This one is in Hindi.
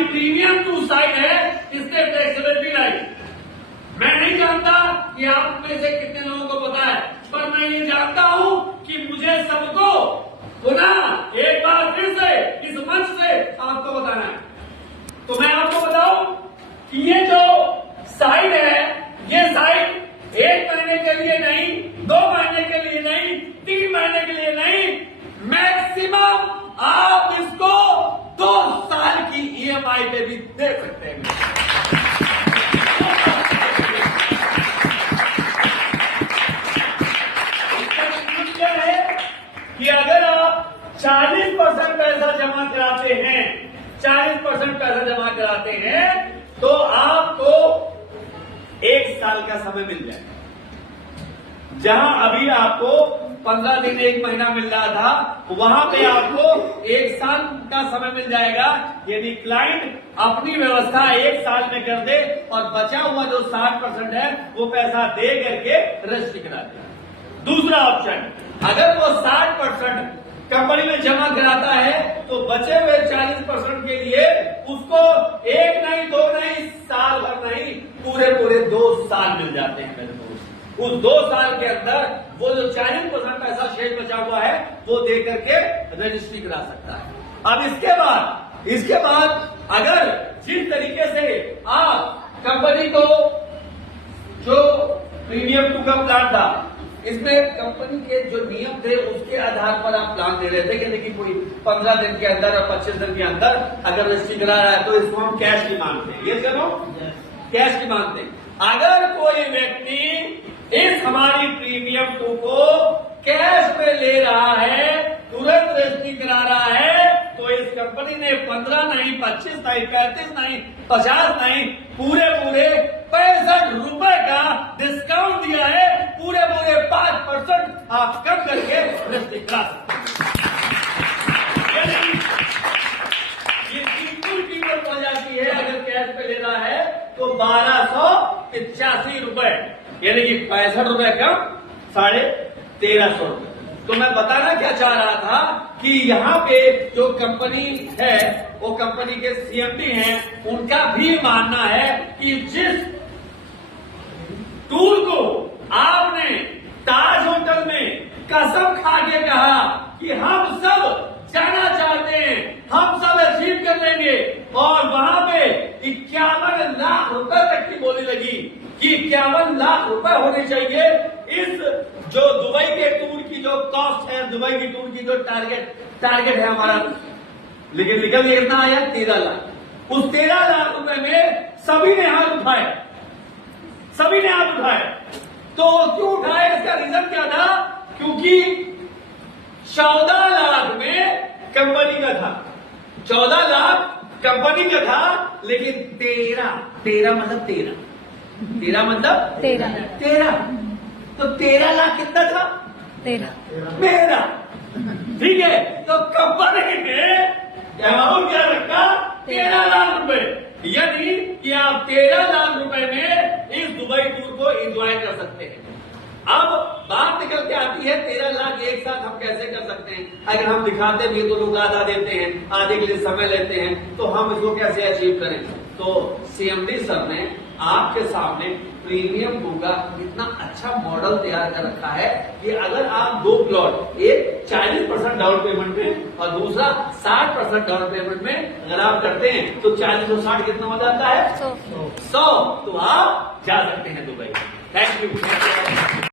हमारी प्रीमियम टू साइड है, इसने फ्लेक्सिबिलिटी लाई। मैं नहीं जानता कि आप में से कितने लोगों को पता है, पर मैं ये जानता हूं कि मुझे सबको पुनः एक बार फिर से इस मंच से आपको बताना है। तो मैं आपको बताऊं कि ये जो साइड है, ये साइड 1 महीने के लिए नहीं, 2 महीने के लिए नहीं, 3 महीने के लिए नहीं, मैक्सिमम आप इसको 2 साल की ईएमआई पे भी दे सकते हैं। कि अगर आप 40% पैसा जमा कराते हैं, 40% पैसा जमा कराते हैं, तो आपको 1 साल का समय मिल जाएगा। जहां अभी आपको 15 दिन 1 महीना मिल रहा था, वहां पे आपको 1 साल का समय मिल जाएगा। यदि क्लाइंट अपनी व्यवस्था 1 साल में कर दे और बचा हुआ जो 60% है वो पैसा दे करके रजिस्ट्री करा दे। दूसरा ऑप्शन, अगर वो 60% कंपनी में जमा कराता है तो बचे हुए 40% के लिए उसको 1 नहीं 2 नहीं, साल भर नहीं, पूरे 2 साल मिल जाते हैं मेरे दोस्त। उस 2 साल के अंदर वो जो 40% पैसा शेष बचा हुआ है वो दे करके रजिस्ट्री करा सकता है। अब इसके बाद अगर जिस तरीके से आप कंपनी को जो प्रीमियम टू का प्लान था, इसमें कंपनी के जो नियम थे उसके आधार पर आप प्लान दे रहे थे कि देखिए कोई 15 दिन के अंदर और 25 दिन के अंदर अगर रजिस्ट्री करा रहा है तो इसको हम कैश की मांगते हैं। ये चलो कैश की मांगते हैं। अगर कोई व्यक्ति इस हमारी प्रीमियम टू को कैश में ले रहा है, तुरंत रजिस्ट्री करा रहा है, तो इस कंपनी ने 15 नहीं, 25 नहीं, 35 नहीं, 50 नहीं, पूरे 65 रुपए का डिस्काउंट दिया है। पूरे 5% आप कम करके रजिस्ट्री करा सकते हैं। ये कुल कीमत हो जाती है, अगर कैश पे ले रहा है तो 1285 रुपए, यानी कि 65 रुपए कम, 1350 रुपए। तो मैं बताना क्या चाह रहा था कि यहाँ पे जो कंपनी है, वो कंपनी के सीएमडी हैं, उनका भी मानना है कि जिस टूर को आपने ताज होटल में कसम खा के कहा कि हम सब जाना चाहते हैं, हम सब अचीव कर लेंगे, और वहां पे 51 लाख रुपए तक की बोली लगी कि 51 लाख रुपए होने चाहिए। इस जो दुबई के टूर की जो कॉस्ट है, दुबई की टूर की जो टारगेट है हमारा, लेकिन निकल कितना आया? 13 लाख। उस 13 लाख रुपए में सभी ने हाथ उठाए, सभी ने हाथ उठाए। तो क्यों उठाए? इसका रीजन क्या था? क्योंकि 14 लाख में कंपनी का था, 14 लाख कंपनी का था, लेकिन 13 मतलब 13 तो 13 लाख कितना था? 13 ठीक है। तो कंपनी ने अमाउंट क्या रखा? 13 लाख रुपए, यानी कि आप 13 लाख रुपए में इस दुबई टूर को एंजॉय कर सकते हैं। अब बात निकल के आती है 13 लाख एक साथ हम कैसे कर सकते हैं? अगर हम दिखाते भी तो लोग आधा देते हैं, आधे के लिए समय लेते हैं, तो हम इसको कैसे अचीव करें? तो सीएमडी सर ने आपके सामने प्रीमियम टू का इतना अच्छा मॉडल तैयार कर रखा है कि अगर आप 2 प्लॉट, एक 40% डाउन पेमेंट में और दूसरा 60% डाउन पेमेंट में अगर आप करते हैं तो 40 और 60 कितना हो जाता है? 100। तो आप जा सकते हैं दुबई। Thank you.